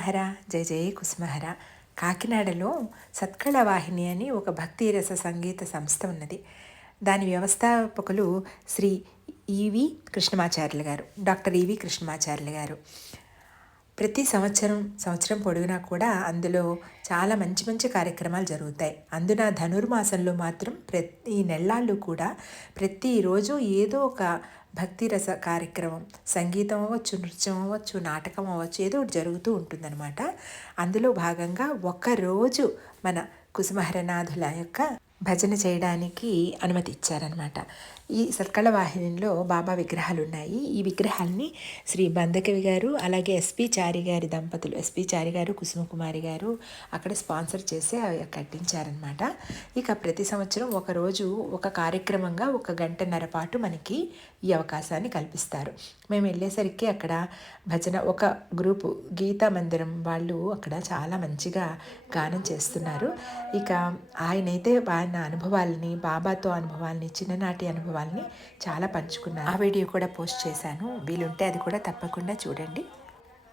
కుసుమహర జయ జయ కుసుమహర. కాకినాడలో సత్కళ వాహిని అని ఒక భక్తి రస సంగీత సంస్థ ఉన్నది. దాని వ్యవస్థాపకులు శ్రీ ఈవి కృష్ణమాచార్యులు గారు డాక్టర్ ఈవి కృష్ణమాచార్యులు గారు. ప్రతి సంవత్సరం సంవత్సరం పొడిగినా కూడా అందులో చాలా మంచి మంచి కార్యక్రమాలు జరుగుతాయి. అందున ధనుర్మాసంలో మాత్రం ప్రతి నెల్లాళ్ళు కూడా ప్రతిరోజు ఏదో ఒక భక్తి రస కార్యక్రమం సంగీతం అవ్వచ్చు నృత్యం అవ్వచ్చు నాటకం అవ్వచ్చు ఏదో ఒకటి జరుగుతూ ఉంటుందన్నమాట. అందులో భాగంగా ఒక్కరోజు మన కుసుమహరనాథుల యొక్క భజన చేయడానికి అనుమతి ఇచ్చారనమాట ఈ సత్కళ వాహినిలో బాబా విగ్రహాలు ఉన్నాయి ఈ విగ్రహాలని శ్రీ బందకవి గారు అలాగే ఎస్పి చారి గారి దంపతులు ఎస్పి చారి గారు కుసుమకుమారి గారు అక్కడ స్పాన్సర్ చేసి అవి కట్టించారనమాట ఇక ప్రతి సంవత్సరం ఒకరోజు ఒక కార్యక్రమంగా ఒక గంటన్నర పాటు మనకి ఈ అవకాశాన్ని కల్పిస్తారు. మేము వెళ్ళేసరికి అక్కడ భజన ఒక గ్రూపు గీతా మందిరం వాళ్ళు అక్కడ చాలా మంచిగా గానం చేస్తున్నారు. ఇక ఆయనైతే ఆయన అనుభవాలని బాబాతో అనుభవాలని చిన్ననాటి అనుభవాల్ని చాలా పంచుకున్నారు. ఆ వీడియో కూడా పోస్ట్ చేశాను. వీలుంటే అది కూడా తప్పకుండా చూడండి.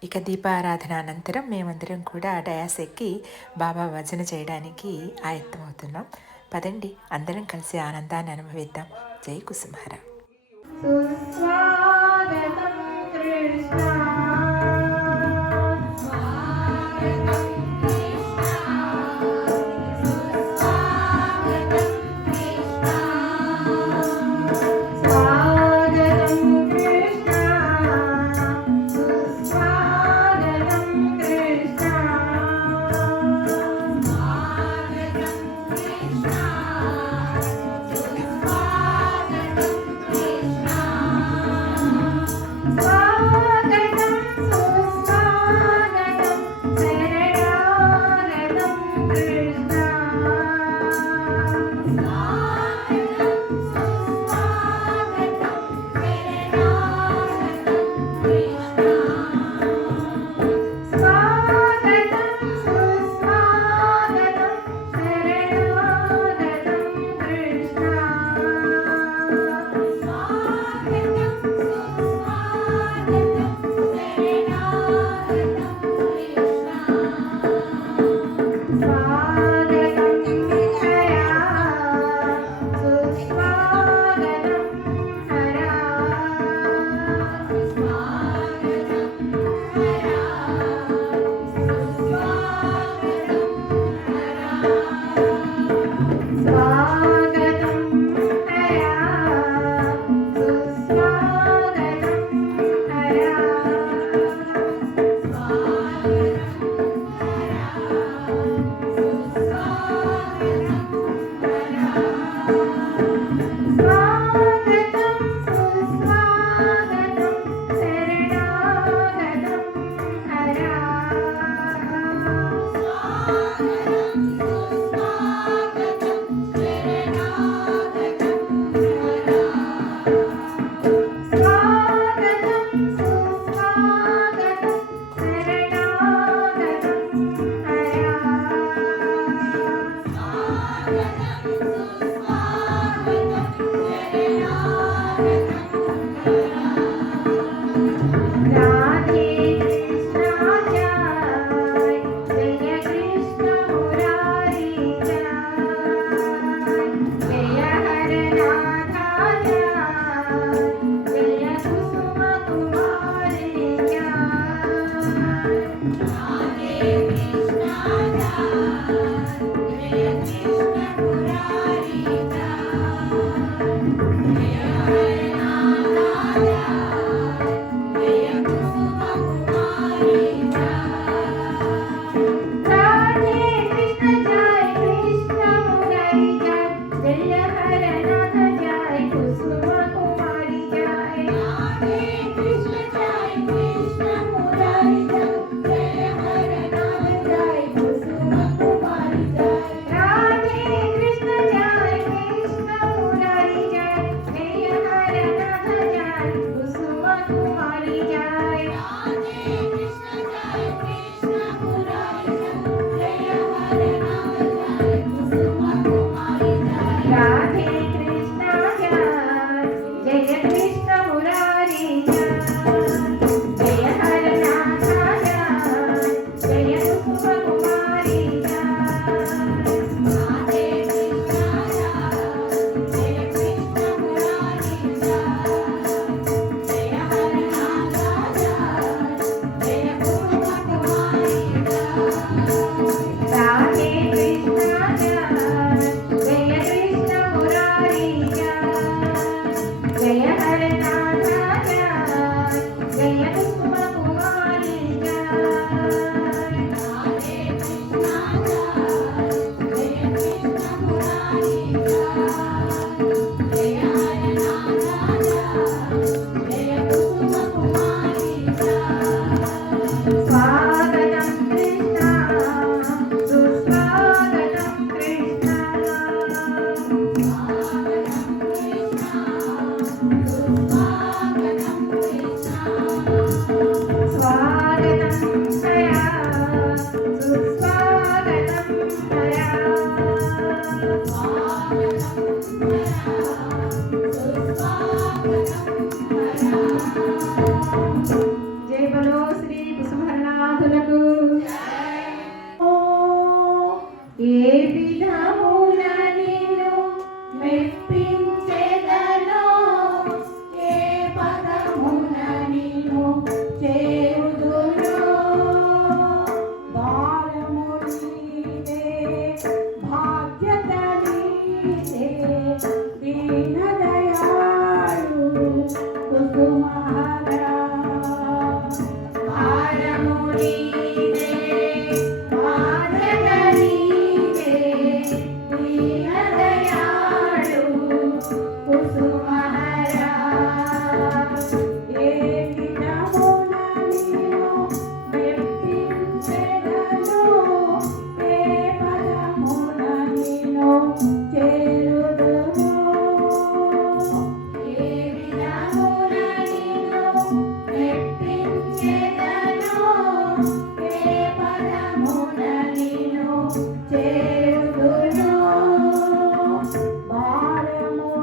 ఇక దీపారాధన అనంతరం మేమందరం కూడా డయాస్ ఎక్కి బాబా భజన చేయడానికి ఆయత్తమవుతున్నాం పదండి అందరం కలిసి ఆనందాన్ని అనుభవిద్దాం. జై కుసుమహర. Krishna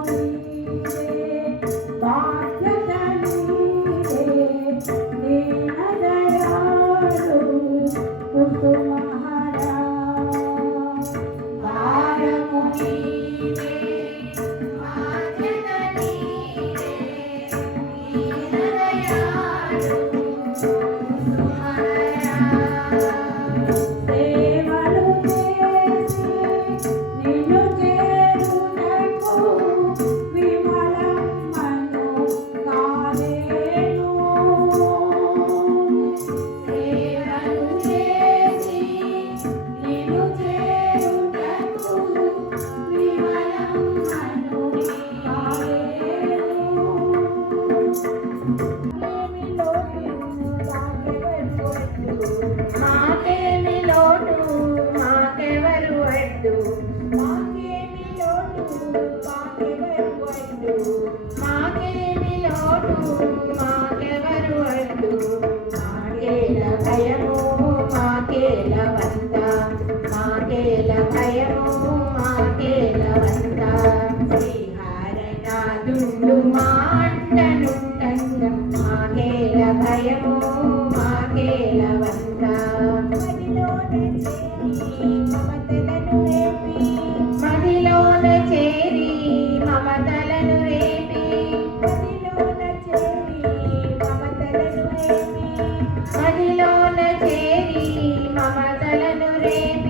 Thank you.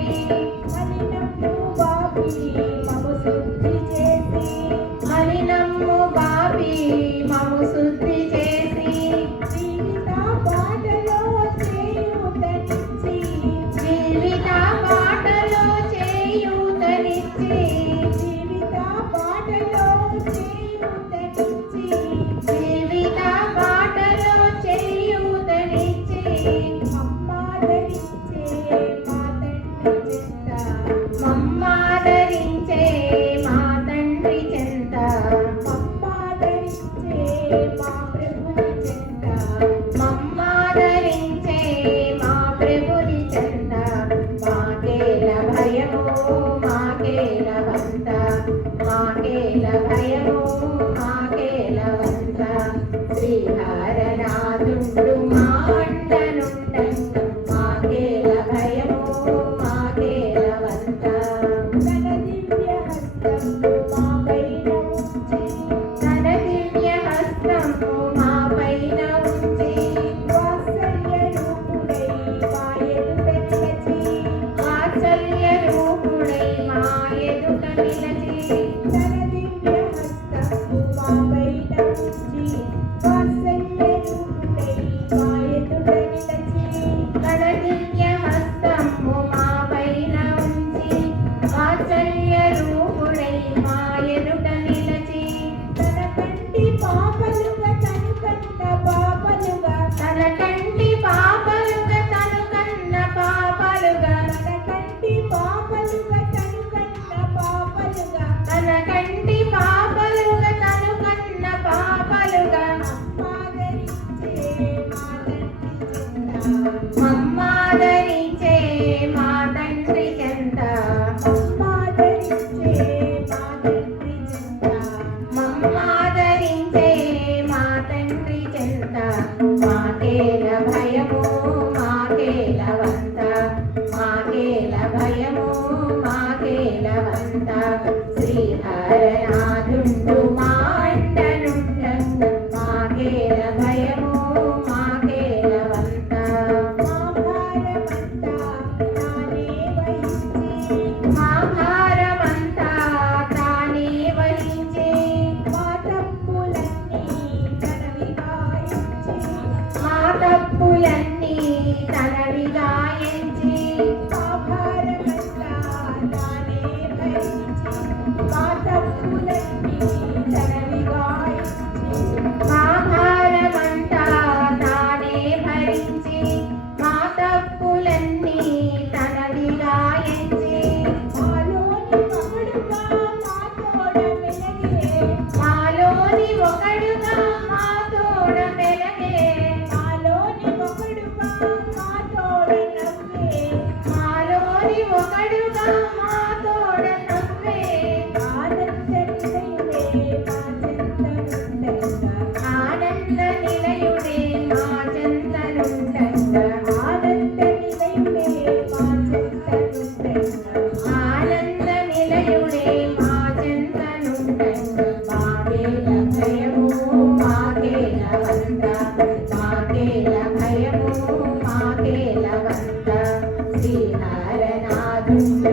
Thank you. మాకేల భయము మాకేల వంత Thank you.